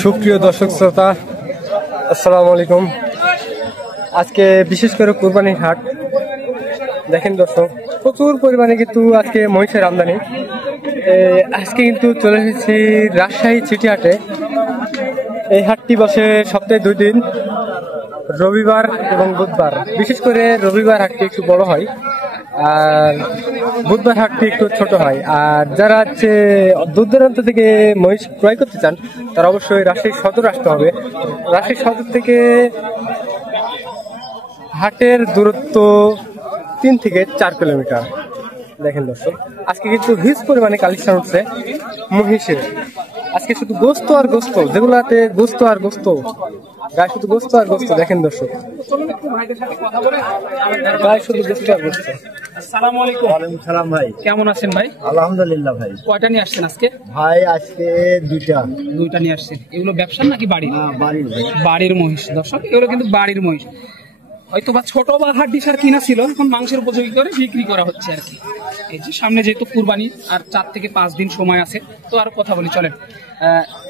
সুপ্রিয় দর্শক শ্রোতা, আসসালামু আলাইকুম। আজকে বিশেষ করে কুরবানির হাট। দেখেন দর্শক, প্রচুর পরিমাণে কিন্তু আজকে মহিষের আমদানি। আজকে কিন্তু চলে এসেছি রাজশাহী চিটি হাটে। এই হাটটি বসে সপ্তাহে 2 দিন, রবিবার এবং বুধবার। বিশেষ করে রবিবার হাটটি একটু বড় হয় আর বুধবার হাটটি একটু ছোট হয়। আর যারা হচ্ছে দূর দূরান্ত থেকে মহিষ ক্রয় করতে চান তারা অবশ্যই রাজশাহী সদর আসতে হবে। রাজশাহী সদর থেকে হাটের দূরত্ব 3 থেকে 4 কিলোমিটার। দেখেন দর্শক, আজকে কিন্তু হিউজ পরিমাণে কালেকশন উঠছে মহিষের। আজকে শুধু গোস্ত আর গোস্ত, যেগুলাতে গোস্ত আর গোস্ত, গায়ে শুধু গোস্ত আর গোস্ত। দেখেন দর্শক, গায়ে শুধু গোস্ত আর গোস্ত। আসসালামু আলাইকুম। ওয়ালাইকুম সালাম ভাই, কেমন আছেন ভাই? আলহামদুলিল্লাহ ভাই। কয়টা নিয়ে আসছেন আজকে? ভাই আজকে দুইটা নিয়ে আসছেন। এগুলো ব্যবসার নাকি বাড়ির? বাড়ির ভাই। বাড়ির মহিষ দর্শক, এগুলো কিন্তু বাড়ির মহিষ। হয়তো বা ছোট বা হাড্ডি সার কিনা ছিল, এখন মাংসের উপযোগী করে বিক্রি করা হচ্ছে আর কি। এই যে সামনে যেহেতু কুরবানি আর 4 থেকে 5 দিন সময় আছে, তো আর কথা বলি চলেন।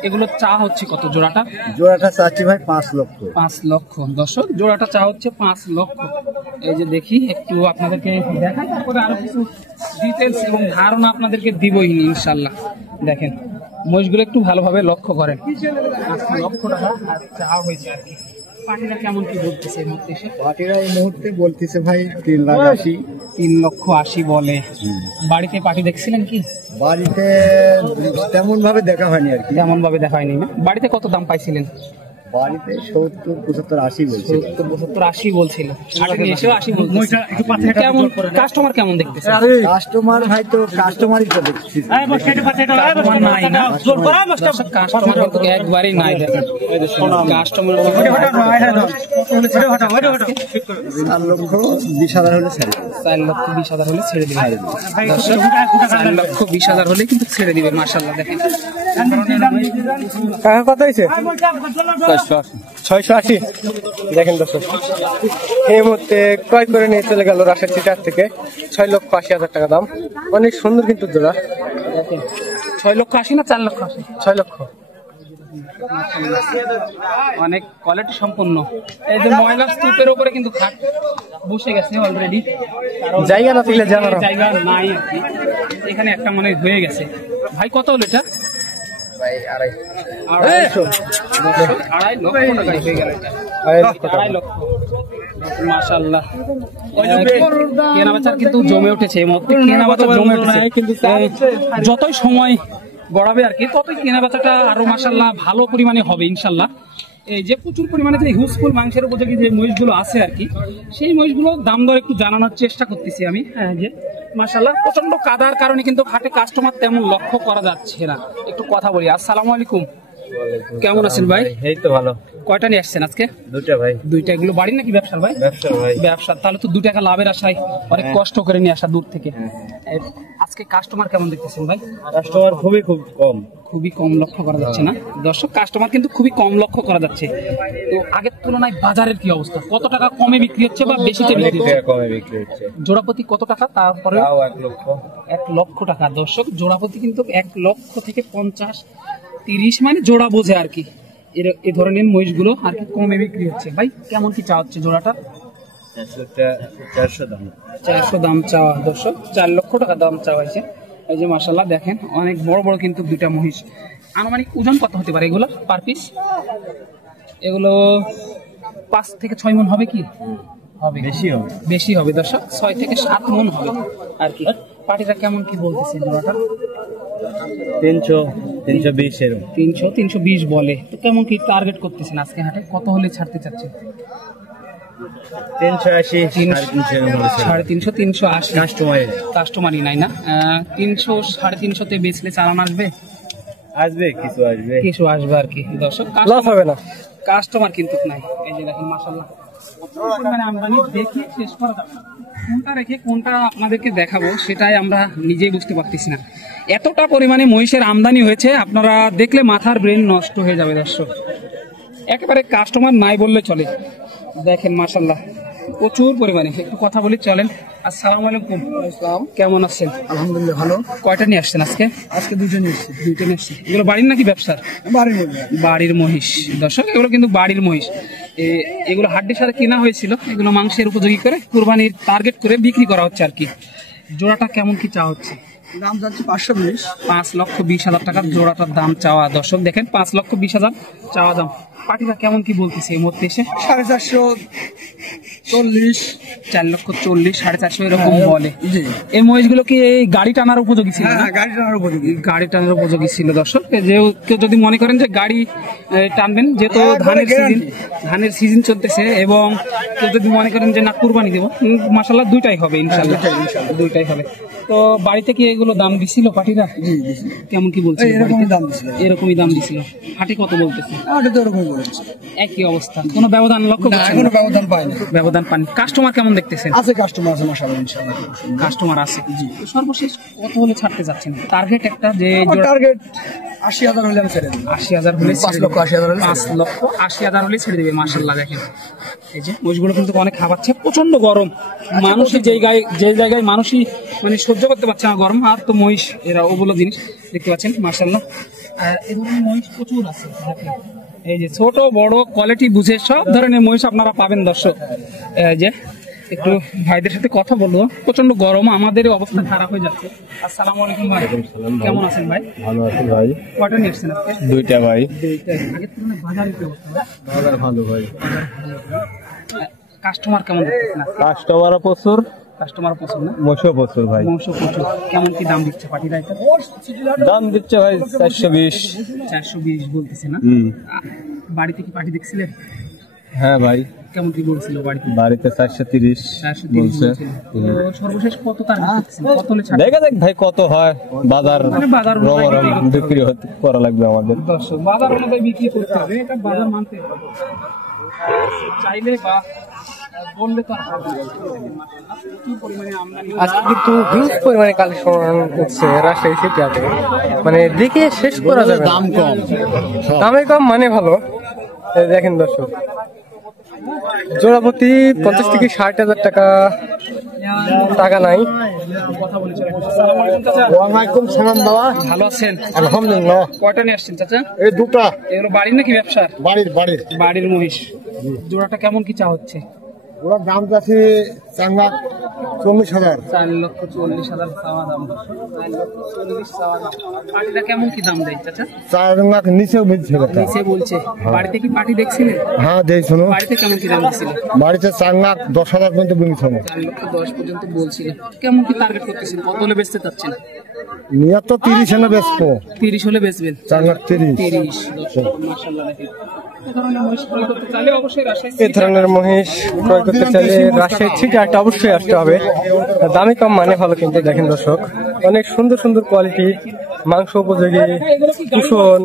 এগুলো চা হচ্ছে কত জোড়াটা? জোড়াটা চাচ্ছি ভাই 5 লক্ষ। 5 লক্ষ দর্শক, জোড়াটা চা হচ্ছে 5 লক্ষ। এই যে দেখি একটু আপনাদেরকে দেখাই, তারপরে আরো কিছু ডিটেলস এবং ধারণা আপনাদেরকে দিবই ইনশাল্লাহ। দেখেন মহিষগুলো একটু ভালোভাবে লক্ষ্য করেন। 5 লক্ষ টাকা আর চা হয়েছে আর কি। পাটিরা কেমন কি বলতেছে এই মুহূর্তে? পাটিরা এই মুহূর্তে বলতেছে ভাই 3,80,000। 3,80,000 বলে। বাড়িতে পাটি দেখছিলেন কি? বাড়িতে তেমন ভাবে দেখা হয়নি আর কি। তেমন ভাবে দেখা হয়নি না? বাড়িতে কত দাম পাইছিলেন? বাড়িতে 70, 75, 80 বলছিল। 70, 75, 80 বলছিল। আগে এসেও 80 বলছিল। কেমন কাস্টমার কেমন দেখতেছে? কাস্টমার ভাই তো কাস্টমারই তো দেখছি। কাস্টমার নাই না, কাস্টমার কিন্তু একবারই নাই। দেখেন কাস্টমার 4,20,000 হলে ছেড়ে দেবে। 4,20,000 হলে ছেড়ে দিবে। 4,20,000 হলে কিন্তু ছেড়ে দিবে। মাশাআল্লাহ দেখেন কত হয়েছে? 680। দেখেন দর্শক, এই মুহূর্তে ক্রয় করে নিয়ে চলে গেল রাজশাহী চিটার থেকে। 6,80,000 টাকা দাম। অনেক সুন্দর কিন্তু জোড়া। 6,80,000 না 4,80,000? 6 লক্ষ। অনেক কোয়ালিটি সম্পন্ন। এই যে ময়লা স্তূপের উপরে কিন্তু খাট বসে গেছে অলরেডি। জায়গা না থাকলে জানার জায়গা নাই আর কি। এখানে একটা মনে হয়ে গেছে। ভাই কত হলো এটা? ভাই 250 লক্ষ টাকা হয়ে গেল এটা। 2.5 লক্ষ। মাশাআল্লাহ, কেনা বেচার কিন্তু জমে উঠেছে। এই মুহূর্তে কেনা বেচা জমে উঠেছে। যতই সময় গড়াবে আর কি, ততই কেনা বেচাটা আরো মাশাআল্লাহ ভালো পরিমাণে হবে ইনশাআল্লাহ। এই যে প্রচুর পরিমাণে যে হিউজফুল মাংসের উপযোগী যে মহিষগুলো আছে আর কি, সেই মহিষগুলো দাম দর একটু জানানোর চেষ্টা করতেছি আমি। যে মাশাআল্লাহ প্রচন্ড কাদার কারণে কিন্তু হাটে কাস্টমার তেমন লক্ষ্য করা যাচ্ছে না। একটু কথা বলি। আসসালামু আলাইকুম। কেমন আছেন ভাই? এই তো ভালো। কয়টা নিয়ে আসছেন আজকে? 2টা ভাই। 2টা। এগুলো বাড়ি নাকি ব্যবসার ভাই? ব্যবসা ভাই। ব্যবসা। তাহলে তো 2 টাকা লাভের আশায় অনেক কষ্ট করে নিয়ে আসা দূর থেকে। আজকে কাস্টমার কেমন দেখতেছেন ভাই? কাস্টমার খুব কম। খুবই কম লক্ষ্য করা যাচ্ছে না দর্শক, কাস্টমার কিন্তু খুবই কম লক্ষ্য করা যাচ্ছে। তো আগের তুলনায় বাজারের কি অবস্থা? কত টাকা কমে বিক্রি হচ্ছে বা বেশিতে বিক্রি হচ্ছে? কমে বিক্রি হচ্ছে। জোড়াপতি কত টাকা? তারপরে 1 লক্ষ। 1 লক্ষ টাকা দর্শক। জোড়াপতি কিন্তু 1 লক্ষ থেকে 50, 30 মানে জোড়া বোঝে আর কি। এই ধরনের মহিষগুলো আর কি কমে বিক্রি হচ্ছে। ভাই কেমন কি চা হচ্ছে জোড়াটা? 400 দাম। 400 দাম চাওয়া দর্শক। 4 লক্ষ টাকা দাম চাওয়া হয়েছে। এই যে মাশাআল্লাহ দেখেন অনেক বড় বড় কিন্তু 2টা মহিষ। আনুমানিক ওজন কত হতে পারে এগুলো পার পিস? এগুলো 5 থেকে 6 মণ হবে কি? হবে, বেশি হবে দর্শক। 6 থেকে 7 মণ হবে আর কি। পাটিটা কেমন কি বলতেছে জোড়াটা? 300, 320 এরকম। 300, 320 বলে। তো কেমন কি টার্গেট করতেছেন আজকে হাটে? কত হলে ছাড়তে চাচ্ছেন? 380, 350, 350, 380। কাস্টমারই নাই না? 300, 350 তে বেচলে চালান আসবে? কিছু আসবে আর কি দর্শক। লস হবে না। কাস্টমার কিন্তু নাই। এই যে দেখেন মাশাআল্লাহ আমদানি দেখে শেষ করা যাবে না। কোনটা রেখে কোনটা আপনাদেরকে দেখাবো সেটাই আমরা নিজেই বুঝতে পারতেছি না। এতটা পরিমাণে মহিষের আমদানি হয়েছে, আপনারা দেখলে মাথার ব্রেন নষ্ট হয়ে যাবে দর্শক। একেবারে কাস্টমার নাই বললে চলে। দেখেন মাশাআল্লাহ প্রচুর পরিমাণে। একটু কথা বলি, চলেন। আসসালামু আলাইকুম। কেমন আছেন? আলহামদুলিল্লাহ ভালো। কয়টা নিয়ে আসছেন আজকে? আজকে দুটো নিয়েছি। দুইটা নিয়ে আসছেন। এগুলো বাড়ির নাকি ব্যবসার? বাড়ির মধ্যে। বাড়ির মহিষ দর্শক, এগুলো কিন্তু বাড়ির মহিষ। এগুলো হাড্ডির সাথে কেনা হয়েছিল, এগুলো মাংসের উপযোগী করে কুরবানির টার্গেট করে বিক্রি করা হচ্ছে আর কি। জোড়াটা কেমন কি চাওয়া হচ্ছে? দাম যাচ্ছে 520। 5,20,000 টাকার জোড়াটার দাম চাওয়া। দর্শক দেখেন, 5,20,000 চাওয়া দাম। পাটিরা কেমন কি বলতেছে এই মুহূর্তে এসে? 440, 4,40,000, 450,000 এরকম বলে। জি। এই মহিষগুলো কি এই গাড়ি টানার উপযোগী ছিল না? হ্যাঁ, গাড়ি টানার উপযোগী। গাড়ি টানার উপযোগী ছিল দর্শক। যে কেউ যদি মনে করেন যে গাড়ি টানবেন, যেহেতু ধানের সিজন চলতেছে, এবং কেউ যদি মনে করেন যে না কুরবানি দেবো, মাশাআল্লাহ দুইটাই হবে ইনশাআল্লাহ, দুইটাই হবে। তো বাড়িতে কি এগুলো দাম দিছিল পাটিরা? জি দিছি। কেমন কি বলছিল? এরকমই দাম দিছিল। এরকমই দাম দিছিল। হাটি কত বলতেছে? ওটা তো এরকমই বলেছে। একই অবস্থা, কোনো ব্যবধান লক্ষ্য না, করছেন? এখনো ব্যবধান পাইনি। ব্যবধান পান। কাস্টমার কেমন দেখতেছেন? আছে কাস্টমার আছে মাশাআল্লাহ ইনশাআল্লাহ। কাস্টমার আছে। জি। সর্বশেষ কত হলে ছাড়তে যাচ্ছেন? টার্গেট একটা যে টার্গেট 80,000 হলে আমি ছেড়ে দেব। 80,000 হলে 5,80,000 হলে 5,80,000 হলে ছেড়ে দেবে। মাশাআল্লাহ দেখেন, এই যে মহিষগুলো কিন্তু অনেক খাবাচ্ছে, প্রচন্ড গরম। মানুষই যে জায়গায় মানুষই মানে সহ্য করতে পারছে না গরম, আর তো মহিষ এরা ওগুলো জিনিস দেখতে পাচ্ছেন মাশাআল্লাহ। আর এই ধরনের মহিষ প্রচুর আছে। এই যে ছোট বড় কোয়ালিটি বুঝে সব ধরনের মহিষ আপনারা পাবেন দর্শক। এই যে একটু ভাইদের সাথে কথা বলবো, প্রচন্ড গরম, আমাদের অবস্থা খারাপ হয়ে যাচ্ছে। আসসালামু আলাইকুম ভাই, কেমন আছেন ভাই? ভালো আছি ভাই। কয়টা নিয়ে এসছেন আজকে? দুইটা ভাই। আগের তুলনায় বাজারে কি অবস্থা ভাই? বাজার ভালো ভাই। কাস্টমার কেমন দেখতেছেন? কাস্টমার প্রচুর, কাস্টমার পছন্দ না? মশো প্রচুর ভাই। মাংস প্রচুর। কেমন কি দাম দিচ্ছে পাটিরা এটা? দাম দিচ্ছে ভাই 420। 420 বলতেছে না? বাড়িতে কি পাটি দেখছিলেন? হ্যাঁ ভাই। কেমন কি বলছিল বাড়িতে? বাড়িতে 430 বলছে। তো সর্বশেষ কত টার্গেট করতেছেন? কত হলে ছাড়? দেখা যাক ভাই কত হয়। বাজার মানে বাজার অনুযায়ী রমরম বিক্রি করা লাগবে আমাদের। দর্শক, বাজার অনুযায়ী বিক্রি করতে হবে, এটা বাজার মানতে হবে। চাইলে বা বললে তো আর হবে না। কি পরিমাণে আমদানি। আজকে কিন্তু হিউজ পরিমাণে কালেকশন হচ্ছে রাজশাহী সিটি হাটে, মানে দেখে শেষ করা যাবে না। দাম কম, দামে কম মানে ভালো। এই দেখেন দর্শক, জোড়াপতি 50 থেকে 60,000 টাকা নাই। কথা বলে চলে। আসসালামু আলাইকুম চাচা। ওয়ালাইকুম সালাম বাবা। ভালো আছেন? আলহামদুলিল্লাহ। কয়টা নিয়ে আসছেন চাচা? এই দুটা এগুলো বাড়ির নাকি ব্যবসার? বাড়ির। বাড়ির মহিষ। জোড়াটা কেমন কি চা হচ্ছে? ওরা দাম যাচ্ছে 4,40,000। 4,40,000 চাওয়া দাম। 4,40,000 চাওয়া দাম। পাটিটা কেমন কি দাম দেয় চাচা? 4,00,000 নিচেও বলছে কথা। নিচে বলছে। বাড়িতে কি পাটি দেখছিলেন? হ্যাঁ দেই শুনো। বাড়িতে কেমন কি দাম দিচ্ছিল? বাড়িতে 4,10,000 পর্যন্ত বলছে। 4,10,000 পর্যন্ত বলছিল। কেমন কি টার্গেট করতেছেন? কত হলে বেচতে চাচ্ছেন? নিয়ে তো 30 এনে বেচবো। 30 হলে বেচবেন। 4,30,000। 30। মাশাআল্লাহ দেখেন। এই ধরনের মহিষ ক্রয় করতে চাইলে অবশ্যই রাজশাহী এই ধরনের মহিষ ক্রয় করতে চাইলে রাজশাহী সিটি হাটে অবশ্যই আসতে হবে। দামে কম মানে ভালো। কিন্তু দেখেন দর্শক, অনেক সুন্দর সুন্দর কোয়ালিটি, মাংস উপযোগী, কুশন।